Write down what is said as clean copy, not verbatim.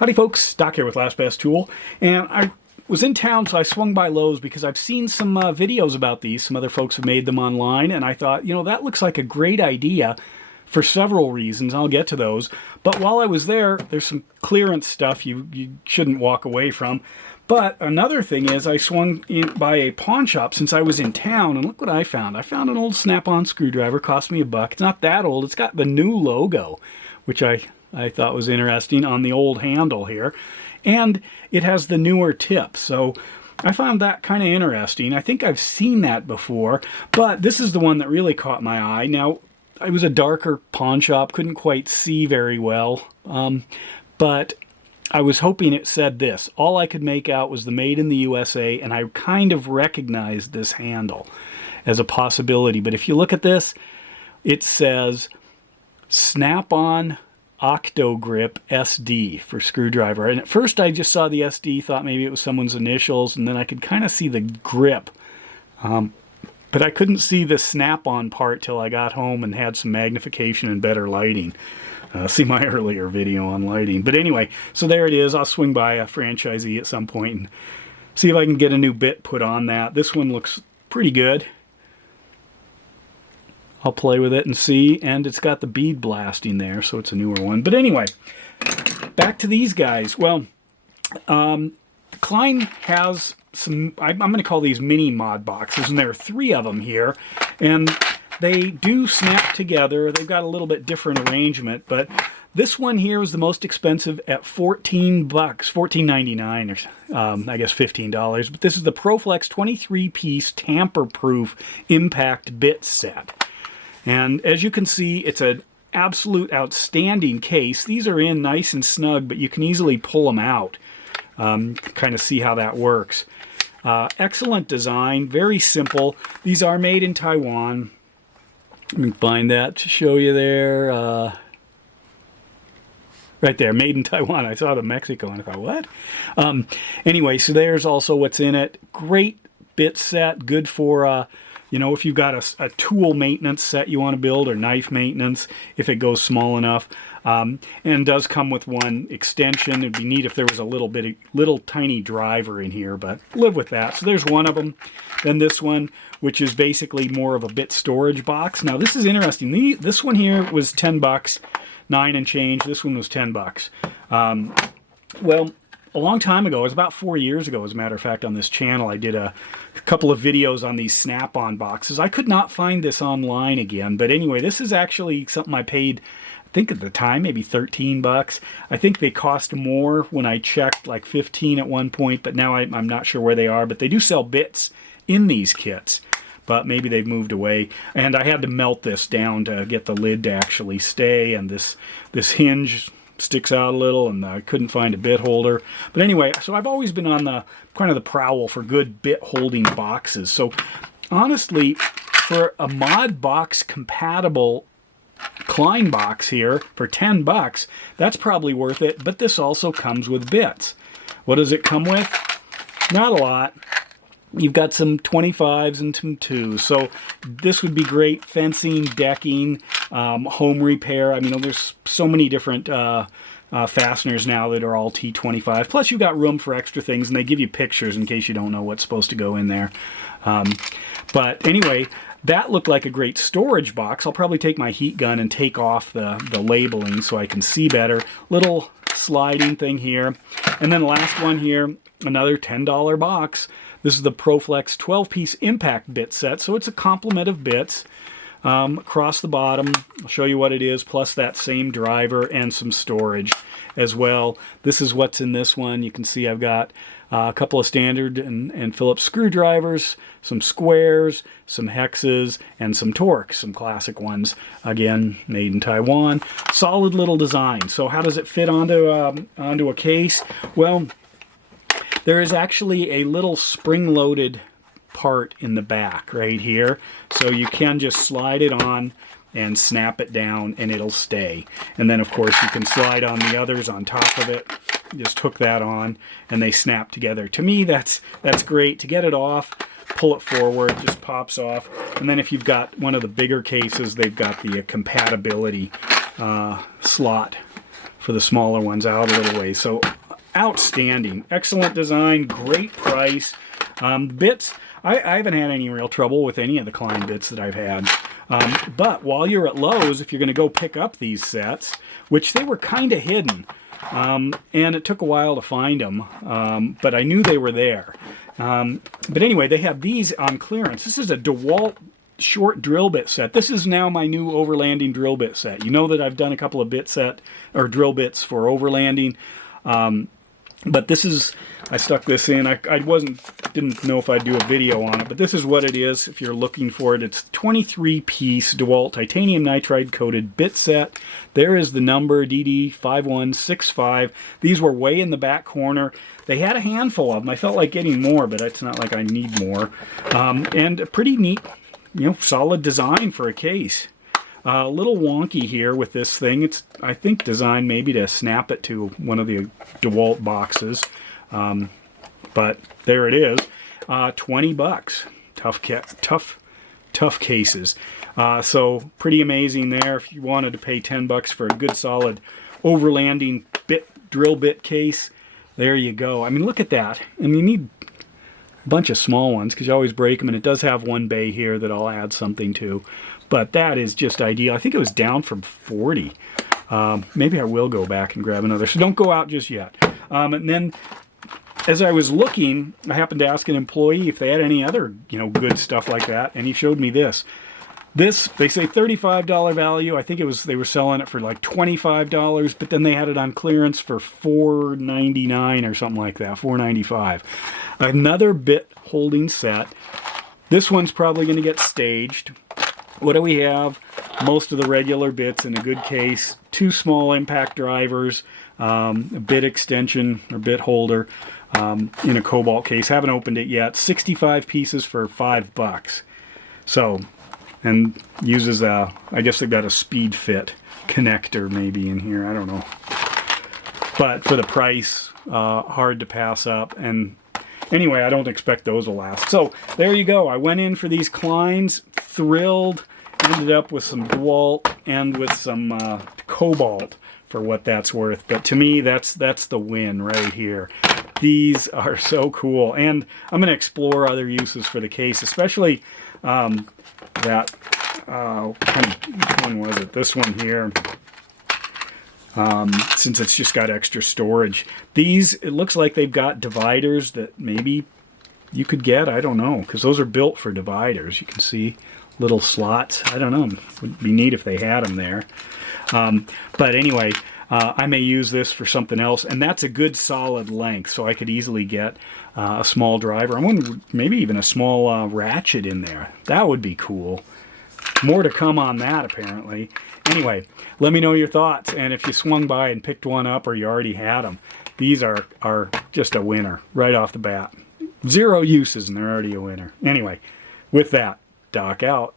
Howdy folks, Doc here with Last Best Tool, and I was in town, so I swung by Lowe's because I've seen some videos about these. Some other folks have made them online, and I thought, you know, that looks like a great idea for several reasons. I'll get to those. But while I was there, there's some clearance stuff you shouldn't walk away from. But another thing is I swung by a pawn shop since I was in town, and look what I found. I found an old Snap-on screwdriver, cost me $1. It's not that old. It's got the new logo, which I thought was interesting on the old handle here. And it has the newer tip. So I found that kind of interesting. I think I've seen that before, but this is the one that really caught my eye. Now, it was a darker pawn shop, couldn't quite see very well, but I was hoping it said this. All I could make out was the Made in the USA, and I kind of recognized this handle as a possibility. But if you look at this, it says Snap-on Octogrip SD for screwdriver. And at first I just saw the SD, thought maybe it was someone's initials, and then I could kind of see the grip. But I couldn't see the snap-on part till I got home and had some magnification and better lighting. See my earlier video on lighting. But anyway, so there it is. I'll swing by a franchisee at some point and see if I can get a new bit put on that. This one looks pretty good. I'll play with it and see, and it's got the bead blasting there, so it's a newer one. But anyway, back to these guys. Well, Klein has some, I'm going to call these mini mod boxes, and there are 3 of them here, and they do snap together. They've got a little bit different arrangement, but this one here was the most expensive at $14, $14.99, or I guess $15. But this is the ProFlex 23-piece Tamperproof Impact bit set. And as you can see, it's an absolute outstanding case. These are in nice and snug, but you can easily pull them out. Kind of see how that works. Excellent design, very simple. These are made in Taiwan. Let me find that to show you there. Right there, made in Taiwan. I saw the Mexico and I thought, what? Anyway, so there's also what's in it. Great bit set, good for you know, if you've got a tool maintenance set you want to build, or knife maintenance, if it goes small enough. And does come with one extension. It'd be neat if there was a little tiny driver in here, but live with that. So there's one of them. Then this one, which is basically more of a bit storage box. Now this is interesting. This one here was $10, 9 and change. This one was $10. Well, a long time ago, it was about 4 years ago, as a matter of fact, on this channel, I did a couple of videos on these Snap-on boxes. I could not find this online again, but anyway, this is actually something I paid, I think at the time, maybe $13. I think they cost more when I checked, like 15 at one point, but now I'm not sure where they are. But they do sell bits in these kits, but maybe they've moved away. And I had to melt this down to get the lid to actually stay, and this hinge sticks out a little, and I couldn't find a bit holder. But anyway, so I've always been on the kind of the prowl for good bit holding boxes. So honestly, for a mod box compatible Klein box here for $10, that's probably worth it. But this also comes with bits. What does it come with? Not a lot. You've got some 25s and some 2s. So this would be great fencing, decking, home repair. I mean, there's so many different fasteners now that are all T25. Plus, you've got room for extra things, and they give you pictures in case you don't know what's supposed to go in there. But anyway, that looked like a great storage box. I'll probably take my heat gun and take off the labeling so I can see better. Little sliding thing here. And then the last one here, another $10 box. This is the ProFlex 12-piece Impact bit set, so it's a complement of bits. Across the bottom, I'll show you what it is, plus that same driver and some storage as well. This is what's in this one. You can see I've got a couple of standard and Phillips screwdrivers, some squares, some hexes, and some Torx, some classic ones. Again, made in Taiwan. Solid little design. So how does it fit onto a case? Well, there is actually a little spring-loaded part in the back right here. So you can just slide it on and snap it down and it'll stay. And then of course you can slide on the others on top of it. Just hook that on and they snap together. To me, that's great. To get it off, pull it forward, just pops off. And then if you've got one of the bigger cases, they've got the compatibility slot for the smaller ones out a little way. So outstanding, excellent design, great price. Bits, I haven't had any real trouble with any of the Klein bits that I've had. But while you're at Lowe's, if you're going to go pick up these sets, which they were kind of hidden, and it took a while to find them, but I knew they were there. But anyway, they have these on clearance. This is a DeWalt short drill bit set. This is now my new overlanding drill bit set. You know that I've done a couple of bit set or drill bits for overlanding. But this is, I stuck this in. I didn't know if I'd do a video on it, but this is what it is if you're looking for it. It's 23-piece DeWalt titanium nitride coated bit set. There is the number, DD5165. These were way in the back corner. They had a handful of them. I felt like getting more, but it's not like I need more. And a pretty neat, solid design for a case. A little wonky here with this thing. It's, I think, designed maybe to snap it to one of the DeWalt boxes. But there it is. 20 bucks. Tough cases. So pretty amazing there. If you wanted to pay 10 bucks for a good solid overlanding drill bit case, there you go. I mean, look at that. And you need a bunch of small ones because you always break them. And it does have one bay here that I'll add something to. But that is just ideal. I think it was down from 40. Maybe I will go back and grab another. So don't go out just yet. And then as I was looking, I happened to ask an employee if they had any other, good stuff like that. And he showed me this. This, they say $35 value. I think it was, they were selling it for like $25, but then they had it on clearance for $4.99 or something like that, $4.95. Another bit holding set. This one's probably going to get staged. What do we have? Most of the regular bits in a good case. 2 small impact drivers, a bit extension or bit holder in a Kobalt case. Haven't opened it yet. 65 pieces for $5. So, and uses a, I guess they've got a speed fit connector maybe in here. I don't know. But for the price, hard to pass up. And anyway, I don't expect those will last. So there you go. I went in for these Kleins, thrilled, ended up with some DeWalt and with some Kobalt for what that's worth. But to me, that's the win right here. These are so cool. And I'm going to explore other uses for the case, especially that, which one was it? This one here. Since it's just got extra storage. These, it looks like they've got dividers that maybe you could get. I don't know, because those are built for dividers. You can see little slots. I don't know. Would be neat if they had them there. But anyway, I may use this for something else, and that's a good solid length, so I could easily get a small driver. I wonder, maybe even a small ratchet in there. That would be cool. More to come on that, apparently. Anyway, let me know your thoughts, and if you swung by and picked one up or you already had them, these are just a winner right off the bat. 0 uses, and they're already a winner. Anyway, with that, Doc out.